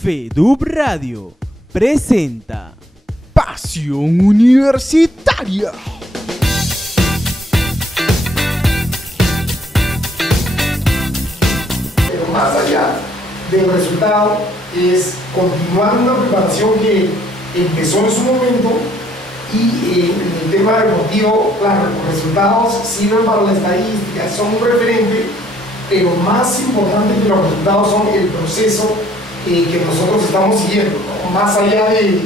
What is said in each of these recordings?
FEDUB Radio presenta Pasión Universitaria. Pero más allá del resultado es continuar una preparación que empezó en su momento y en el tema deportivo, claro, los resultados sirven para la estadística, son un referente, pero más importante que los resultados son el proceso que nosotros estamos siguiendo, ¿no? Más allá de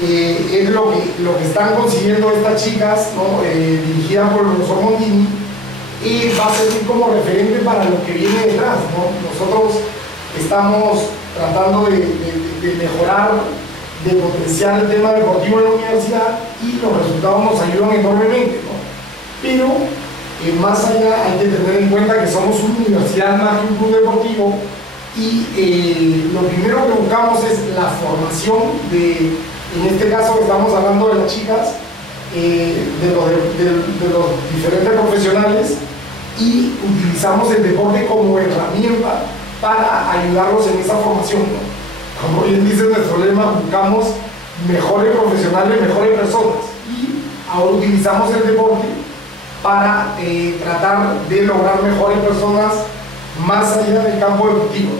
es lo que están consiguiendo estas chicas, ¿no? Dirigidas por el profesor Mondini, y va a servir como referente para lo que viene detrás, ¿no? Nosotros estamos tratando de mejorar, de potenciar el tema deportivo en la universidad y los resultados nos ayudan enormemente, ¿no? Pero más allá hay que tener en cuenta que somos una universidad más que un club deportivo y lo primero que buscamos es la formación en este caso estamos hablando de las chicas, de los diferentes profesionales, y utilizamos el deporte como herramienta para ayudarlos en esa formación, ¿no? Como bien dice nuestro lema, buscamos mejores profesionales, mejores personas, y ahora utilizamos el deporte para tratar de lograr mejores personas más allá del campo deportivo.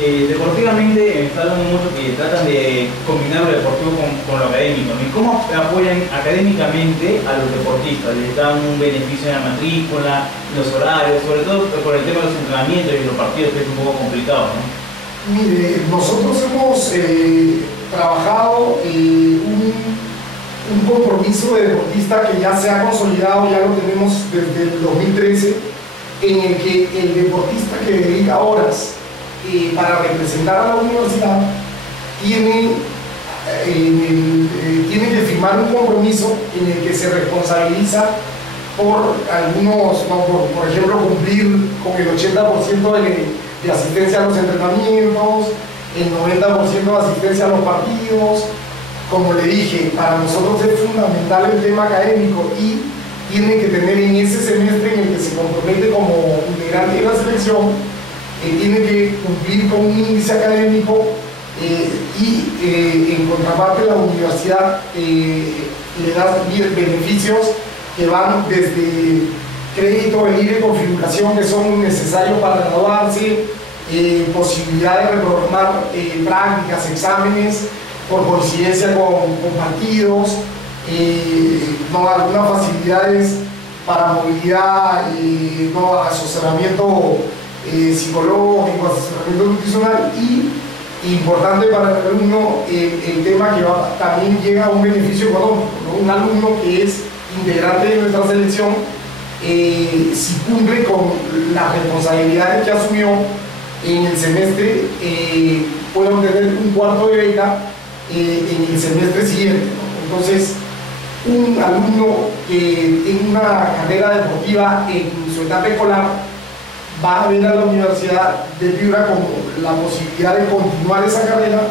Deportivamente está hablando mucho que tratan de combinar lo deportivo con lo académico, ¿no? ¿Y cómo apoyan académicamente a los deportistas? ¿Les dan un beneficio en la matrícula, los horarios, sobre todo por el tema de los entrenamientos y los partidos, que es un poco complicado, ¿no? Mire, nosotros hemos trabajado un compromiso de deportista que ya se ha consolidado, ya lo tenemos desde el 2013, en el que el deportista que dedica horas para representar a la universidad tiene que firmar un compromiso en el que se responsabiliza por algunos, ¿no? por ejemplo, cumplir con el 80% de asistencia a los entrenamientos, el 90% de asistencia a los partidos. Como le dije, para nosotros es fundamental el tema académico y tiene que tener en ese semestre en el que se compromete como integrante de la selección, tiene que cumplir con un índice académico y en contraparte la universidad le da beneficios que van desde crédito de libre configuración que son necesarios para graduarse, posibilidad de reprogramar prácticas, exámenes por coincidencia con partidos, no, algunas facilidades para movilidad, no, asesoramiento psicológico, asesoramiento nutricional y importante para el alumno el tema que también llega a un beneficio económico, ¿no? Un alumno que es integrante de nuestra selección, si cumple con las responsabilidades que asumió en el semestre, puede obtener un cuarto de beca en el semestre siguiente, ¿no? Entonces, un alumno que en una carrera deportiva en su etapa escolar va a ver a la Universidad de Piura como la posibilidad de continuar esa carrera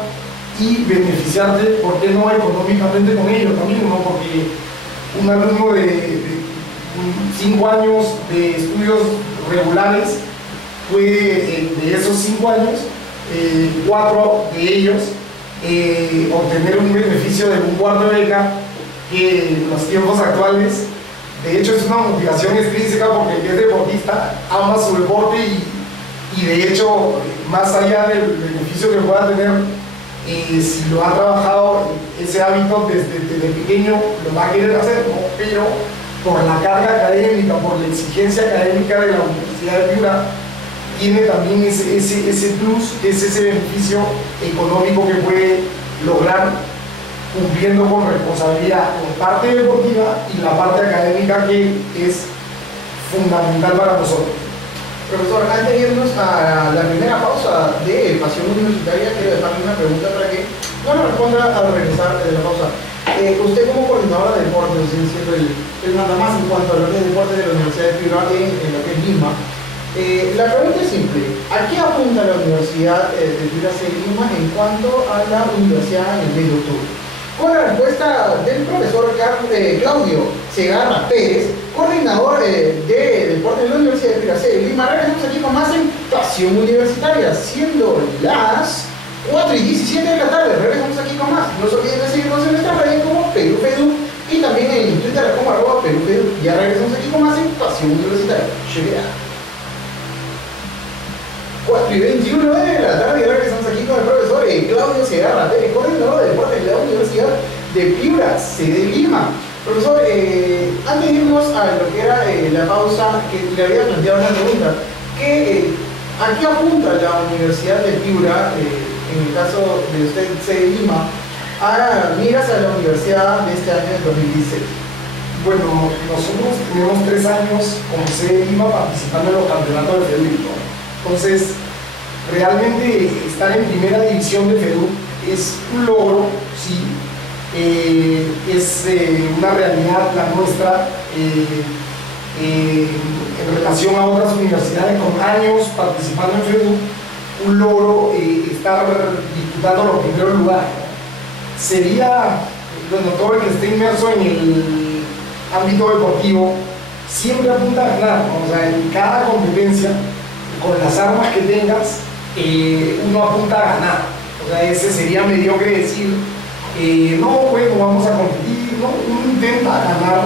y beneficiarte, ¿por qué no económicamente con ello también, ¿no? Porque un alumno de 5 años de estudios regulares puede, de esos 5 años, 4 de ellos obtener un beneficio de un cuarto de beca que en los tiempos actuales, de hecho, es una motivación extrínseca porque el que es deportista ama su deporte y de hecho, más allá del beneficio que pueda tener, si lo ha trabajado ese hábito desde pequeño, lo va a querer hacer, ¿no? Pero por la carga académica, por la exigencia académica de la Universidad de Piura, tiene también ese plus, ese beneficio económico que puede lograr cumpliendo con responsabilidad la parte deportiva y la parte académica que es fundamental para nosotros. Profesor, antes de irnos a la primera pausa de Pasión Universitaria, quiero dejarle una pregunta para que no nos responda al regresar de la pausa. Usted como coordinadora de deportes, siendo el mandamás en cuanto a los deportes de la Universidad de Piura en lo que es Lima, la pregunta es simple: ¿a qué apunta la Universidad de Piura C. Lima en cuanto a la universidad en el mes de octubre? Con la respuesta del profesor Claudio Segarra Pérez, coordinador de deporte de la Universidad de Piura C. Lima. Regresamos aquí con más en Pasión Universitaria, siendo las 4:17 de la tarde, regresamos aquí con más. No se olviden de seguirnos en nuestras redes como Perú Fedu y también en Twitter como @PeruFedu. Ya regresamos aquí con más en Pasión Universitaria. Check it out. 4:21 de la tarde y ahora regresamos aquí con el profesor Claudio Segarra, coordinador de deportes de la Universidad de Piura, sede de Lima. Profesor, antes de irnos a lo que era la pausa, que le había planteado una pregunta, ¿a qué apunta la Universidad de Piura, en el caso de usted, sede de Lima, a miras a la universidad de este año de 2016? Bueno, nosotros tenemos 3 años como sede de Lima participando en los campeonatos de FEDU. Entonces, realmente estar en primera división de FEDU es un logro, sí, es una realidad la nuestra en relación a otras universidades con años participando en FEDU, un logro estar disputando los primeros lugares. Sería, bueno, todo el que esté inmerso en el ámbito deportivo siempre apunta a ganar, ¿no? O sea, en cada competencia, con las armas que tengas, uno apunta a ganar. O sea, ese sería mediocre decir, no, bueno, vamos a competir, ¿no? Uno intenta ganar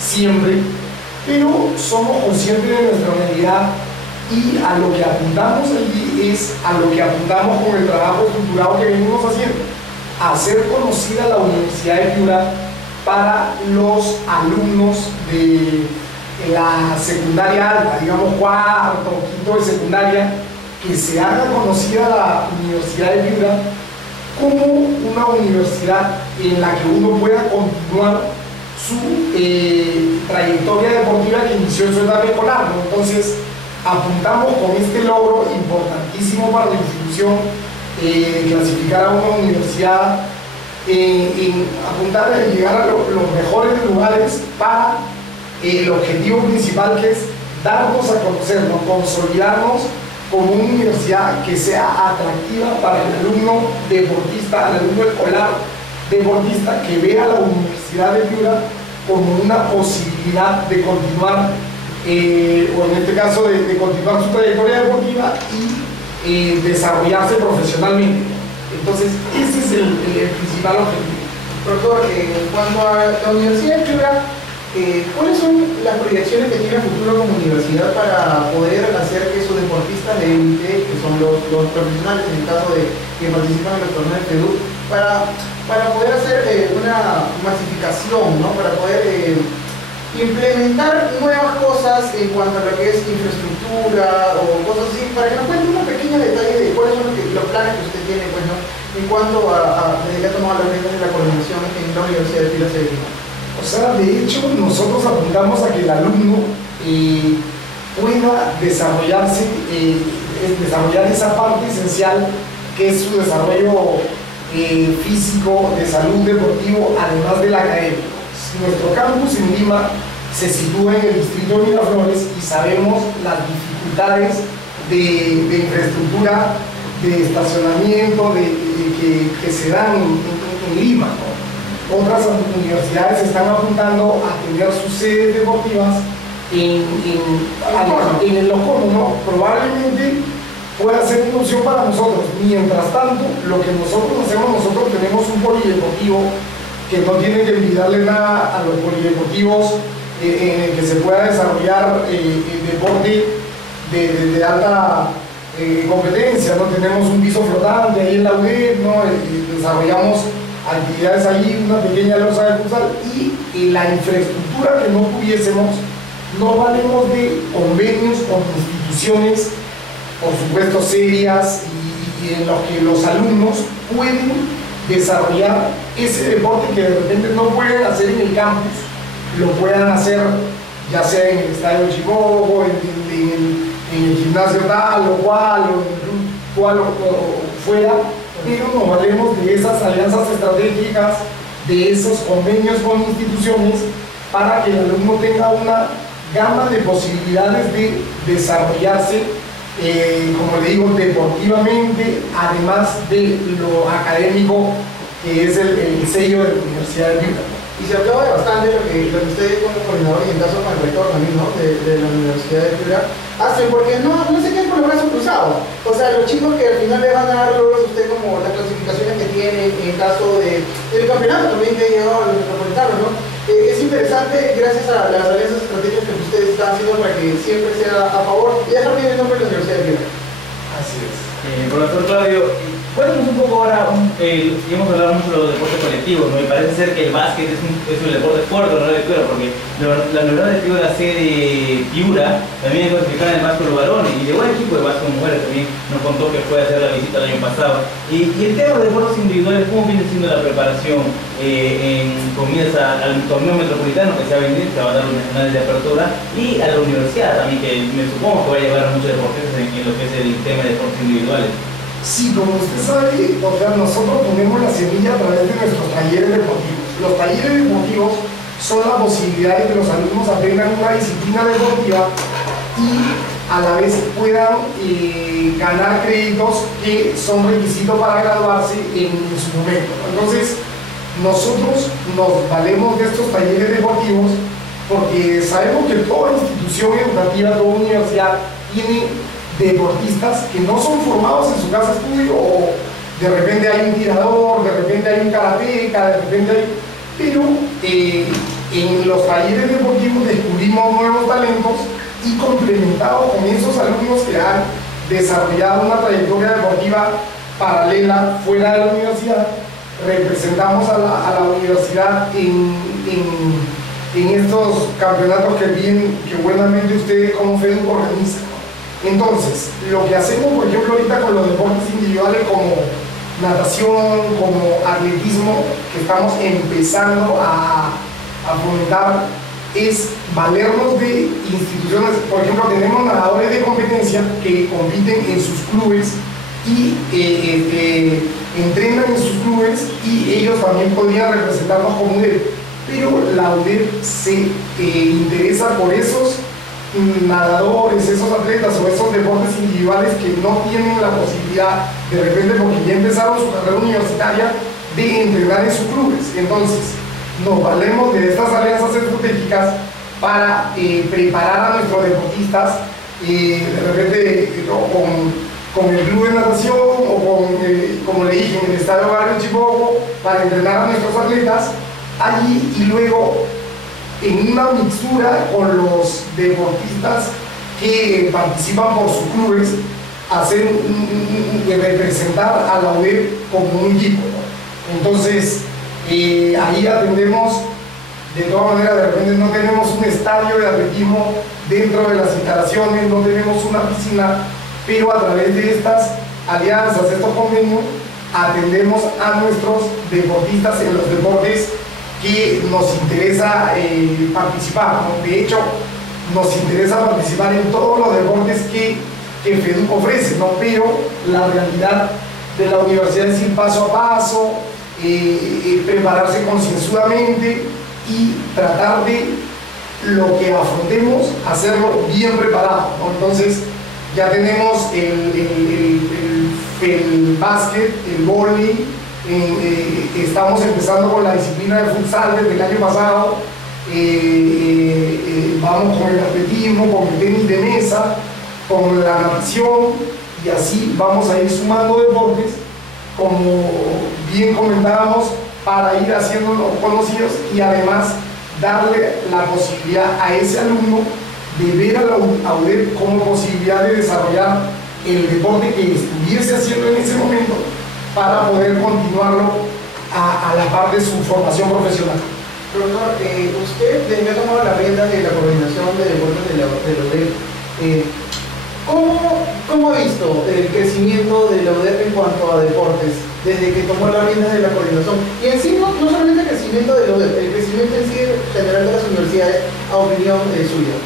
siempre, pero somos conscientes de nuestra realidad y a lo que apuntamos allí es a lo que apuntamos con el trabajo estructurado que venimos haciendo, a hacer conocida la Universidad de Piura para los alumnos de la secundaria alta, digamos cuarto o quinto de secundaria, que se haga conocida la Universidad de Piura como una universidad en la que uno pueda continuar su trayectoria deportiva que inició en su etapa escolar, ¿no? Entonces, apuntamos con este logro importantísimo para la institución, clasificar a una universidad, en apuntar a llegar a los mejores lugares para el objetivo principal, que es darnos a conocer, ¿no? Consolidarnos como una universidad que sea atractiva para el alumno deportista, el alumno escolar deportista, que vea a la Universidad de Piura como una posibilidad de continuar, o en este caso de continuar su trayectoria deportiva y desarrollarse profesionalmente. Entonces, ese es el principal objetivo. Profesor, en cuanto a la Universidad de Piura, ¿cuáles son las proyecciones que tiene a futuro como universidad para poder hacer que sus deportistas de élite, que son los profesionales en el caso de que participan en los torneos de FEDU, para poder hacer una masificación, ¿no? Para poder implementar nuevas cosas en cuanto a lo que es infraestructura o cosas así, para que nos cuente un pequeño detalle de cuáles son los planes que usted tiene, pues, ¿no? En cuanto a desde que ha tomado las riendas de la coordinación en la Universidad de Piura. O sea, de hecho, nosotros apuntamos a que el alumno pueda desarrollarse, desarrollar esa parte esencial que es su desarrollo físico, de salud, deportivo, además del académico. Nuestro campus en Lima se sitúa en el distrito de Miraflores y sabemos las dificultades de infraestructura, de estacionamiento, que se dan en Lima, ¿no? Otras universidades están apuntando a tener sus sedes deportivas en el Locomo, ¿no? Probablemente pueda ser una opción para nosotros. Mientras tanto, lo que nosotros hacemos, nosotros tenemos un polideportivo que no tiene que envidiarle nada a los polideportivos en el que se pueda desarrollar deporte de alta competencia, ¿no? Tenemos un piso flotante ahí en la UDEP, ¿no? Desarrollamos actividades allí, una pequeña losa de futsal, y la infraestructura que no tuviésemos, no valemos de convenios con instituciones, por supuesto serias, y en los que los alumnos pueden desarrollar ese deporte que de repente no pueden hacer en el campus, lo puedan hacer ya sea en el Estadio Chicogo, en el gimnasio tal o cual, o en el club cual o fuera, pero nos valemos de esas alianzas estratégicas, de esos convenios con instituciones, para que el alumno tenga una gama de posibilidades de desarrollarse, como le digo, deportivamente, además de lo académico, que es el sello de la Universidad de Piura. Y se hablaba bastante lo que usted como coordinador y en caso con el rector también, ¿no? de la Universidad de Piura hacen, porque no se queden con los brazos cruzados. O sea, los chicos que al final le van a dar logros a usted como la caso del campeonato también que ha llegado al Metropolitano, ¿no? Es interesante, gracias a las alianzas estratégicas que ustedes están haciendo para que siempre sea a favor y dejar bien el nombre de la Universidad de Piura. Así es. Profesor Claudio, cuéntanos un poco ahora, hemos hablado mucho de los deportes colectivos, ¿no? Me parece ser que el básquet es un deporte fuerte, no de Piura, porque la Universidad de Piura, sede Piura, también es clasificada en el básquet de los varones, y llegó el equipo de básquet de mujeres también, nos contó que fue a hacer la visita el año pasado. Y el tema de deportes individuales, ¿cómo viene siendo la preparación con miras al torneo metropolitano que se va a venir, que va a dar los nacionales de apertura, y a la universidad también, que me supongo que va a llevar a muchos deportistas en lo que es el tema de deportes individuales? Sí, como usted sabe, o sea, nosotros ponemos la semilla a través de nuestros talleres deportivos. Los talleres deportivos son la posibilidad de que los alumnos aprendan una disciplina deportiva y a la vez puedan ganar créditos que son requisitos para graduarse en su momento. Entonces, nosotros nos valemos de estos talleres deportivos porque sabemos que toda institución educativa, toda universidad tiene deportistas que no son formados en su casa de estudio, o de repente hay un tirador, de repente hay un karateca, de repente hay... Pero en los talleres deportivos descubrimos nuevos talentos y complementados con esos alumnos que han desarrollado una trayectoria deportiva paralela fuera de la universidad, representamos a la universidad en estos campeonatos que buenamente ustedes como FEDUC organizan. Entonces, lo que hacemos, por ejemplo, ahorita con los deportes individuales como natación, como atletismo, que estamos empezando a fomentar, es valernos de instituciones. Por ejemplo, tenemos nadadores de competencia que compiten en sus clubes y entrenan en sus clubes, y ellos también podrían representarnos como UDEP, pero la UDEP se interesa por esos nadadores, esos atletas o esos deportes individuales que no tienen la posibilidad, de repente porque ya empezaron su carrera universitaria, de entrenar en sus clubes. Entonces, nos valemos de estas alianzas estratégicas para preparar a nuestros deportistas, de repente con el club de natación o como le dije, en el Estadio Barrio Chipoco, para entrenar a nuestros atletas allí, y luego en una mixtura con los deportistas que participan por sus clubes, hacer representar a la UDEP como un equipo, ¿no? Entonces, ahí atendemos, de todas maneras, de repente no tenemos un estadio de atletismo dentro de las instalaciones, no tenemos una piscina, pero a través de estas alianzas, estos convenios, atendemos a nuestros deportistas en los deportes que nos interesa participar, ¿no? De hecho, nos interesa participar en todos los deportes que FEDUC ofrece, ¿no? Pero la realidad de la universidad es ir paso a paso, prepararse concienzudamente y tratar de lo que afrontemos, hacerlo bien preparado, ¿no? Entonces, ya tenemos el básquet, el vóley, estamos empezando con la disciplina de futsal desde el año pasado, vamos con el atletismo, con el tenis de mesa, con la natación, y así vamos a ir sumando deportes, como bien comentábamos, para ir haciéndonos conocidos y además darle la posibilidad a ese alumno de ver a la UDEP como posibilidad de desarrollar el deporte que estuviese haciendo en ese momento, para poder continuarlo a la par de su formación profesional. Profesor, usted me ha tomado las riendas de la coordinación de deportes de la UDEP. ¿Cómo ha visto el crecimiento de la UDEP en cuanto a deportes desde que tomó las riendas de la coordinación? Y en sí, no solamente el crecimiento de la UDEP, el crecimiento en sí general de las universidades, a opinión suya.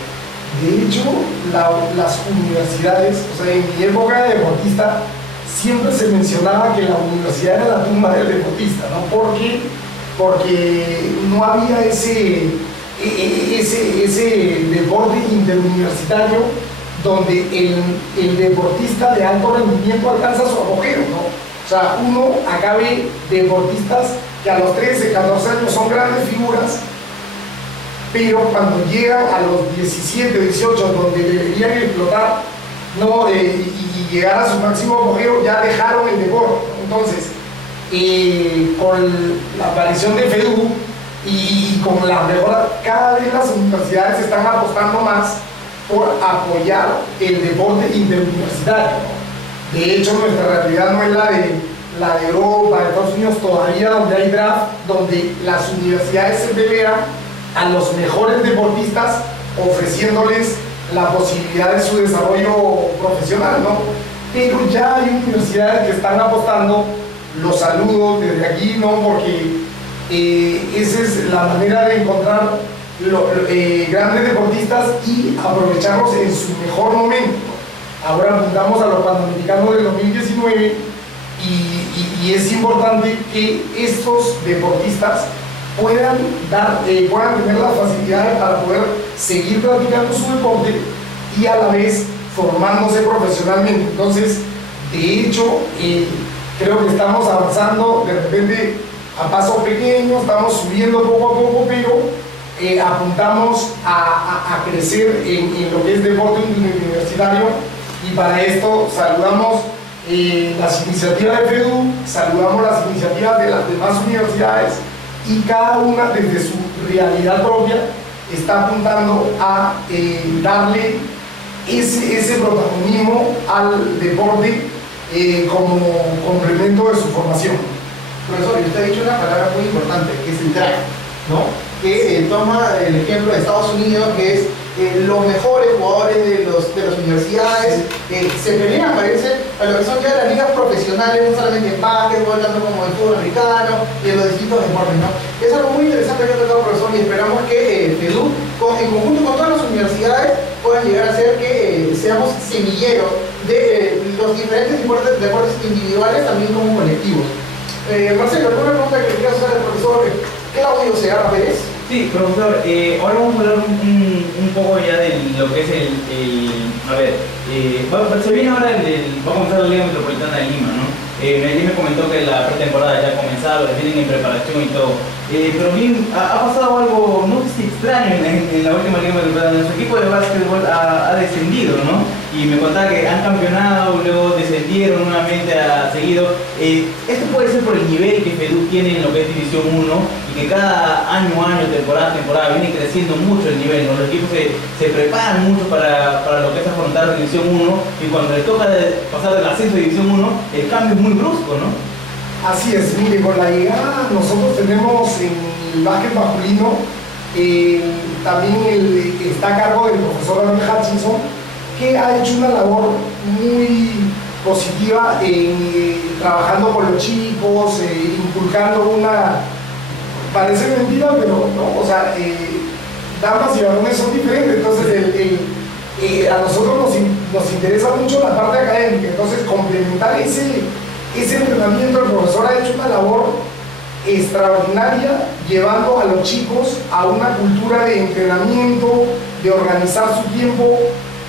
De hecho, las universidades, o sea, en mi época de deportista, siempre se mencionaba que la universidad era la tumba del deportista, ¿no? Porque no había ese deporte interuniversitario donde el deportista de alto rendimiento alcanza su apogeo, ¿no? O sea, acá ve deportistas que a los 13, 14 años son grandes figuras, pero cuando llegan a los 17, 18, donde deberían explotar, ¿no? Y llegar a su máximo apogeo, ya dejaron el deporte, ¿no? Entonces, con la aparición de FEDU y con la mejora, cada vez las universidades están apostando más por apoyar el deporte interuniversitario. De hecho, nuestra realidad no es la de Europa, de Estados Unidos, todavía donde hay draft, donde las universidades se pelean a los mejores deportistas ofreciéndoles la posibilidad de su desarrollo profesional, ¿no? Pero ya hay universidades que están apostando, los saludo desde aquí, ¿no? Porque esa es la manera de encontrar grandes deportistas y aprovecharlos en su mejor momento. Ahora apuntamos a los Panamericanos del 2019 y es importante que estos deportistas puedan tener las facilidades para poder seguir practicando su deporte y a la vez formándose profesionalmente. Entonces, de hecho, creo que estamos avanzando de repente a pasos pequeños, estamos subiendo poco a poco, pero apuntamos a crecer en lo que es deporte universitario, y para esto saludamos las iniciativas de FEDU, saludamos las iniciativas de las demás universidades, y cada una desde su realidad propia está apuntando a darle ese protagonismo al deporte como complemento de su formación. Profesor, usted ha dicho una palabra muy importante, que es el draft, ¿no? Que toma el ejemplo de Estados Unidos, que es los mejores jugadores de las universidades se pelean, parece, a lo que son ya las ligas profesionales, no solamente en básquetbol, tanto como en fútbol americano y en los distintos deportes, ¿no? Es algo muy interesante que ha tocado, profesor, y esperamos que FEDU, en conjunto con todas las universidades, puedan llegar a ser que seamos semilleros de los diferentes deportes individuales, también como colectivos. Marcelo, ¿alguna pregunta que quieras hacer al profesor Claudio Segarra Pérez? Sí, profesor, ahora vamos a hablar un poco ya de lo que es se viene ahora va a comenzar la Liga Metropolitana de Lima, ¿no? Él me comentó que la pretemporada ya ha comenzado, vienen en preparación y todo. Pero bien, ha pasado algo, no sé si extraño en la última Liga Metropolitana. Nuestro equipo de básquetbol ha descendido, ¿no? Y me contaba que han campeonado, luego descendieron nuevamente seguido. Esto puede ser por el nivel que FEDU tiene en lo que es División 1, y que cada año, temporada a temporada, viene creciendo mucho el nivel, ¿no? Los equipos se preparan mucho para lo que es afrontar División 1, y cuando les toca pasar del ascenso a División 1, el cambio es muy brusco, ¿no? Así es, mire, con la llegada nosotros tenemos en el básquet masculino, también está a cargo del profesor Daniel Hutchinson, que ha hecho una labor muy positiva trabajando con los chicos, inculcando parece mentira, pero no, o sea, damas y varones son diferentes, entonces a nosotros nos interesa mucho la parte académica, entonces complementar ese entrenamiento. El profesor ha hecho una labor extraordinaria llevando a los chicos a una cultura de entrenamiento, de organizar su tiempo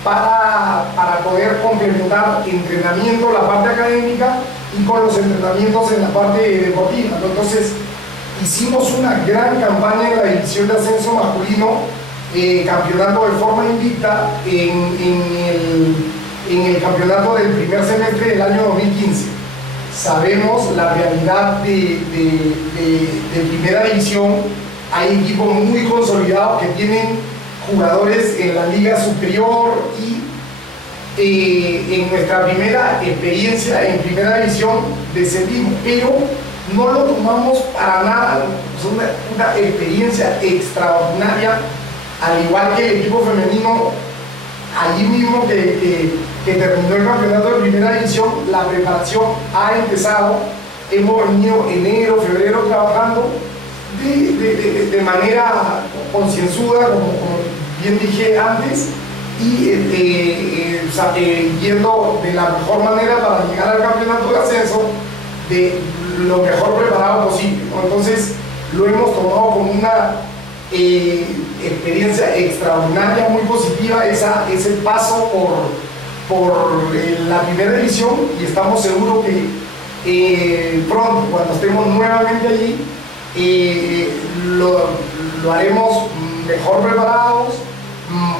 para poder complementar entrenamiento, la parte académica, y con los entrenamientos en la parte deportiva, ¿no? Entonces hicimos una gran campaña en la división de ascenso masculino, campeonando de forma invicta en el campeonato del primer semestre del año 2015. Sabemos la realidad de primera división, hay equipos muy consolidados que tienen jugadores en la liga superior, y en nuestra primera experiencia en primera división descendimos, pero no lo tomamos para nada. Es una experiencia extraordinaria, al igual que el equipo femenino allí mismo que terminó el campeonato de primera división. La preparación ha empezado, hemos venido enero, febrero trabajando de manera concienzuda, como bien dije antes, y yendo de la mejor manera para llegar al campeonato de ascenso de lo mejor preparado posible, ¿no? Entonces lo hemos tomado como una experiencia extraordinaria, muy positiva, ese paso por la primera división, y estamos seguros que pronto, cuando estemos nuevamente allí, lo haremos mejor preparados,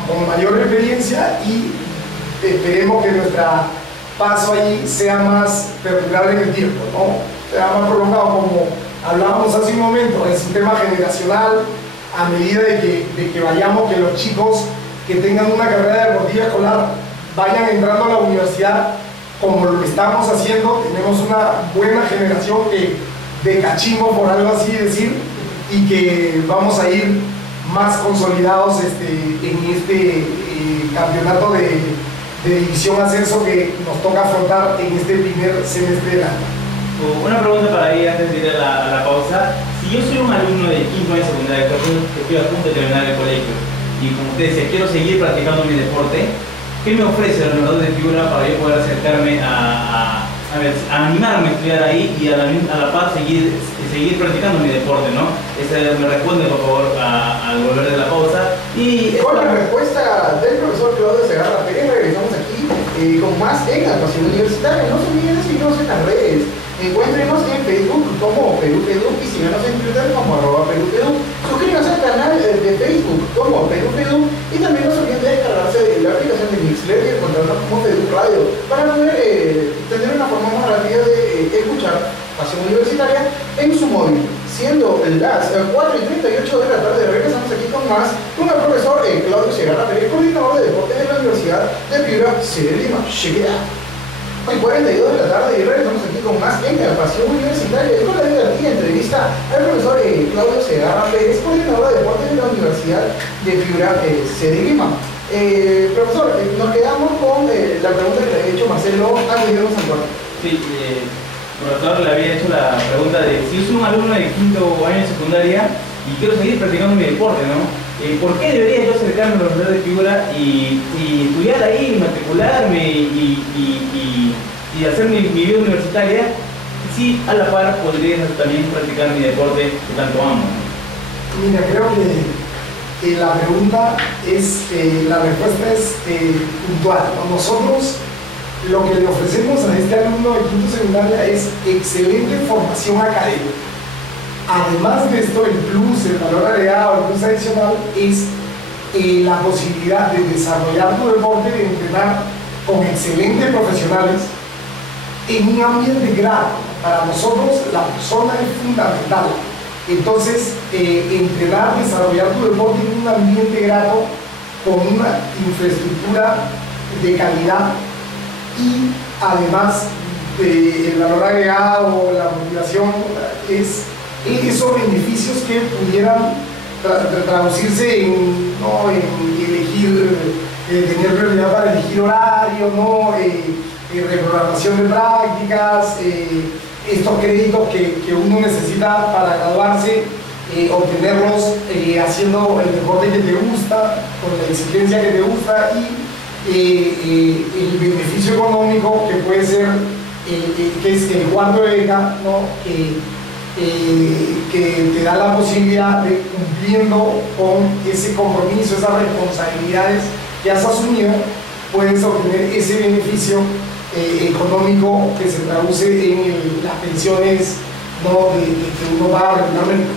con mayor experiencia, y esperemos que nuestra paso allí sea más perdurable en el tiempo, ¿no? Sea más prolongado, como hablábamos hace un momento, es un tema generacional, a medida de que vayamos, que los chicos que tengan una carrera deportiva escolar vayan entrando a la universidad, como lo estamos haciendo, tenemos una buena generación que de cachimbo, por algo así decir, y que vamos a ir más consolidados en este campeonato de división ascenso que nos toca afrontar en este primer semestre del año. Una pregunta para ir antes de ir a la pausa. Si yo soy un alumno de quinto año de secundaria que estoy a punto de terminar el colegio y como usted decía, quiero seguir practicando mi deporte, ¿qué me ofrece el entrenador de figura para yo poder acercarme a animarme a estudiar ahí y a la par seguir practicando mi deporte, ¿no? Me responde, por favor, al volver de la pausa. Y con la respuesta del profesor Claudio Segarra Pérez, regresamos aquí con más en la Pasión Universitaria. No se olviden de seguirnos en las redes. Encuéntrenos en Facebook como PeruFedu y síganos en Twitter como @PeruFedu. Suscríbanse al canal de Facebook como PeruFedu y también no se olviden de descargarse la aplicación de Mixler y encontrarnos como Fedu Radio para poder tener una forma más rápida de escuchar Pasión Universitaria en su móvil. Siendo las 4:38 de la tarde, regresamos aquí con más con el profesor Claudio Segarra Pérez, coordinador de deportes de la Universidad de Piura, sede de Lima. Check it out. Hoy 42 de la tarde y regresamos aquí con más en la Pasión Universitaria con la divertida entrevista al profesor Claudio Segarra Pérez, coordinador de deportes de la Universidad de Piura, sede de Lima. Profesor, nos quedamos con la pregunta que le había hecho Marcelo antes de irnos al corte. Sí, el profesor le había hecho la pregunta de si soy un alumno de quinto año de secundaria y quiero seguir practicando mi deporte, ¿no? ¿Por qué debería yo acercarme a la Universidad de Figura y estudiar ahí, matricularme y hacer mi vida universitaria si a la par podría también practicar mi deporte que tanto amo? Mira, creo que la pregunta la respuesta es puntual, ¿no? Nosotros lo que le ofrecemos a este alumno de quinto secundaria es excelente formación académica. Además de esto, el plus, el valor agregado, el plus adicional es la posibilidad de desarrollar tu deporte, de entrenar con excelentes profesionales en un ambiente grato. Para nosotros la persona es fundamental. Entonces, entrenar, desarrollar tu deporte en un ambiente grato, con una infraestructura de calidad y además el valor agregado, la motivación, es esos beneficios que pudieran traducirse en elegir, tener prioridad para elegir horario, ¿no? Reprogramación de prácticas, estos créditos que uno necesita para graduarse, obtenerlos haciendo el deporte que te gusta, con la exigencia que te gusta y el beneficio económico que puede ser, que es el cuarto de beca, ¿no? Que te da la posibilidad de, cumpliendo con ese compromiso, esas responsabilidades que has asumido, puedes obtener ese beneficio económico que se traduce en las pensiones, ¿no? que uno paga regularmente.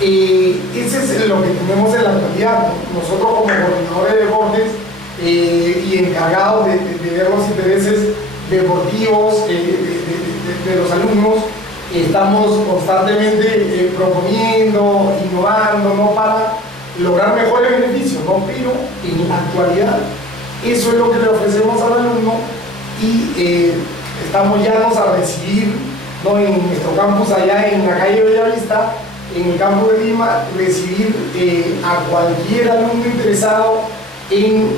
Ese es lo que tenemos en la actualidad, ¿no? Nosotros como coordinadores de deportes y encargados de ver los intereses deportivos de los alumnos, estamos constantemente proponiendo, innovando, ¿no? Para lograr mejores beneficios, ¿no? Pero en la actualidad eso es lo que le ofrecemos al alumno y estamos llanos a recibir, ¿no? En nuestro campus allá en la calle Bellavista, en el campus de Lima, recibir a cualquier alumno interesado en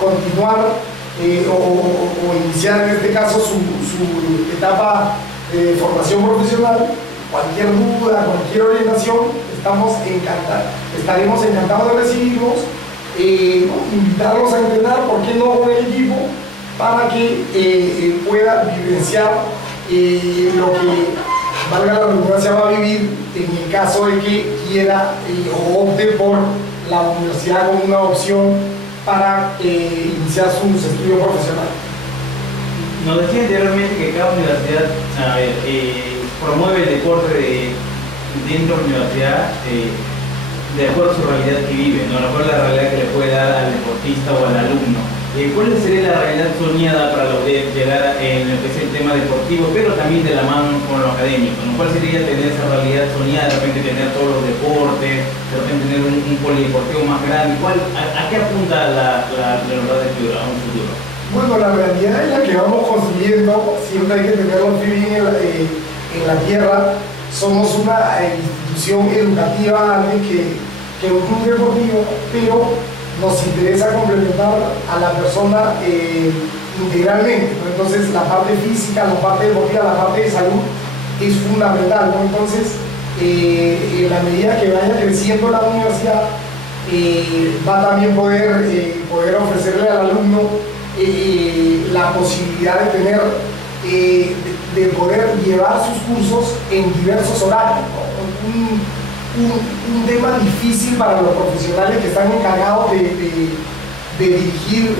continuar o iniciar en este caso su etapa de formación profesional. Cualquier duda, cualquier orientación, estaremos encantados de recibirlos, invitarlos a entrenar, ¿por qué no con el equipo? Para que pueda vivenciar lo que, valga la redundancia, va a vivir en el caso de que quiera o opte por la universidad como una opción para iniciar sus estudios profesionales. Nos decía anteriormente que cada universidad promueve el deporte dentro de la universidad de acuerdo a su realidad que vive, ¿no? De acuerdo a la realidad que le puede dar al deportista o al alumno. ¿Cuál sería la realidad soñada para lograr llegar en lo que es el tema deportivo, pero también de la mano con lo académico, ¿no? ¿Cuál sería tener esa realidad soñada, de repente tener todos los deportes, de repente tener un polideportivo más grande? ¿A qué apunta la verdad de Piura a un futuro? Bueno, la realidad es la que vamos construyendo, siempre hay que tener los pies bien en la tierra. Somos una institución educativa que un club deportivo, pero nos interesa complementar a la persona integralmente, ¿no? Entonces la parte física, la parte deportiva, la parte de salud es fundamental, ¿no? Entonces en la medida que vaya creciendo la universidad va a también poder ofrecerle al alumno la posibilidad de tener de poder llevar sus cursos en diversos horarios, ¿no? Un tema difícil para los profesionales que están encargados de dirigir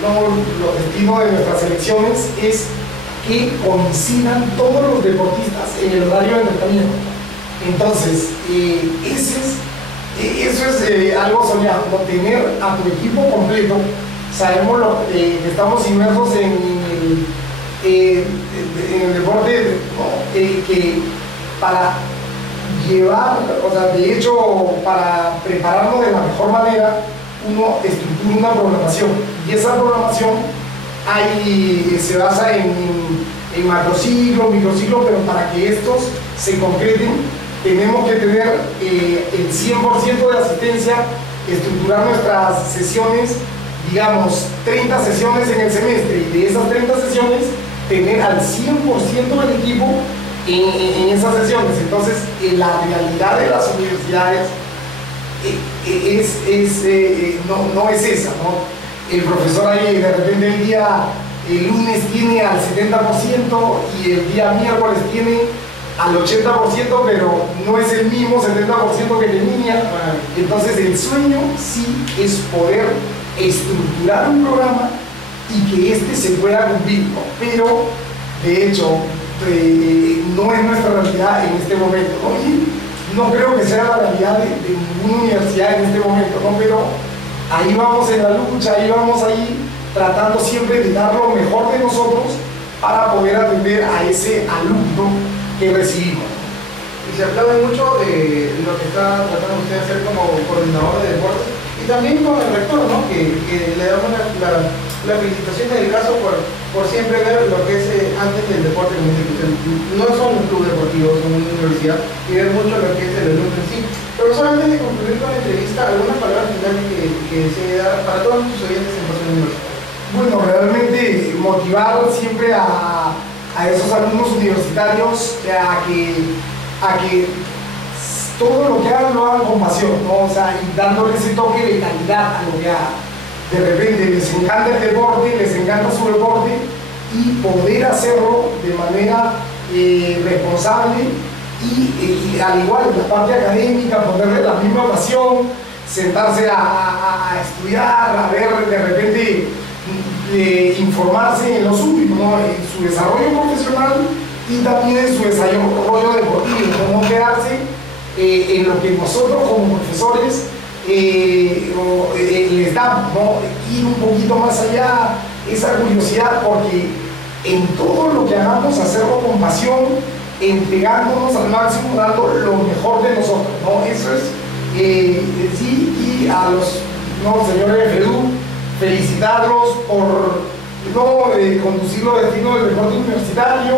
los destinos de nuestras selecciones es que coincidan todos los deportistas en el horario de entrenamiento. Entonces, eso es algo soñado, ¿no? Tener a tu equipo completo. Sabemos que estamos inmersos en el deporte, ¿no? Que para llevar, o sea, de hecho, para prepararnos de la mejor manera, uno estructura una programación y esa programación se basa en macrociclos, microciclos, pero para que estos se concreten tenemos que tener el 100% de asistencia, estructurar nuestras sesiones, digamos 30 sesiones en el semestre, y de esas 30 sesiones tener al 100% del equipo en esas sesiones. Entonces, la realidad de las universidades no es esa, ¿no? El profesor ahí de repente el lunes tiene al 70% y el día miércoles tiene al 80%, pero no es el mismo 70% que tenía. Entonces, el sueño sí es poder estructurar un programa y que este se pueda cumplir, ¿no? Pero, de hecho, no es nuestra realidad en este momento, ¿no? Y no creo que sea la realidad de ninguna universidad en este momento, ¿no? Pero ahí vamos en la lucha, ahí vamos tratando siempre de dar lo mejor de nosotros para poder atender a ese alumno que recibimos. Y se aplaude mucho lo que está tratando usted de hacer como coordinador de deportes y también con el rector, ¿no? Que le damos la felicitación en el caso por siempre ver lo que es antes del deporte como institución. No son un club deportivo, son una universidad y ver mucho lo que es el alumno en sí. Pero solamente de concluir con la entrevista, algunas palabras finales que se da para todos nuestros oyentes en Pasión Universitaria. Bueno, realmente motivar siempre a esos alumnos universitarios a que todo lo que hagan lo hagan con pasión, ¿no? O sea, y dándole ese toque de calidad a lo que hagan. De repente les encanta el deporte, les encanta su deporte y poder hacerlo de manera responsable y al igual en la parte académica ponerle la misma pasión, sentarse a estudiar, a ver de repente informarse en lo suyo, ¿no? En su desarrollo profesional y también en su desarrollo deportivo, no quedarse en lo que nosotros como profesores les damos, ¿no? Ir un poquito más allá, esa curiosidad, porque en todo lo que hagamos hacerlo con pasión, entregándonos al máximo, dando lo mejor de nosotros, ¿no? Eso es, sí, y a los señores de FEDU, felicitarlos por conducir los destinos del deporte universitario,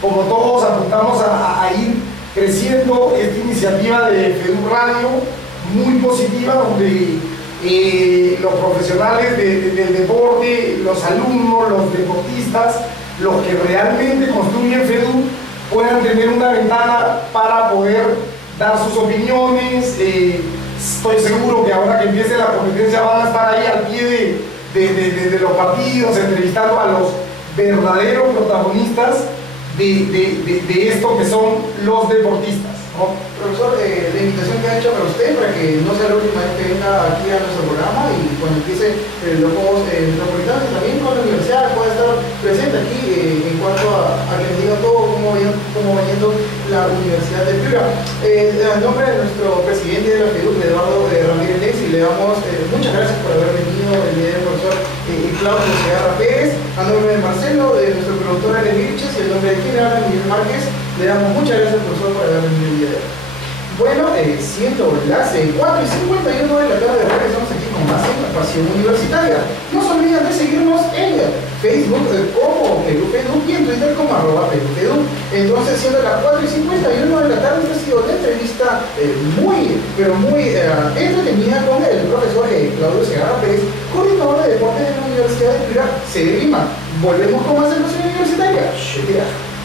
como todos apuntamos a ir creciendo esta iniciativa de FEDU Radio, muy positiva, donde los profesionales del deporte, los alumnos, los deportistas, los que realmente construyen FEDU, puedan tener una ventana para poder dar sus opiniones. Estoy seguro que ahora que empiece la competencia van a estar ahí al pie de los partidos, entrevistando a los verdaderos protagonistas de esto que son los deportistas, ¿no? Profesor, la invitación que ha hecho para usted, para que no sea la última vez que venga aquí a nuestro programa y cuando empiece los Juegos Metropolitanos y también con la universidad pueda estar presente aquí en cuanto a que nos diga todo cómo va yendo la Universidad de Piura. En nombre de nuestro presidente de la FEDU, Eduardo Ramírez Lex, y le damos muchas gracias por haber venido el día de hoy, profesor. Claudio Segarra Pérez, a nombre de Marcelo, de nuestro productor Ale Vilches y en nombre de quien habla Miguel Márquez, le damos muchas gracias profesor por haber venido el día de hoy. Bueno, siendo las 4:51 de la tarde, regresamos aquí con más en Pasión Universitaria. No se olviden de seguirnos en Facebook como PeruFedu y en Twitter como @PeruFedu. Entonces, siendo las 4:51 de la tarde, esta ha sido una entrevista muy entretenida con el profesor Claudio Segarra Pérez, coordinador de deportes de la Universidad de Piura, sede de Lima. Volvemos con más en Pasión Universitaria. Check it out.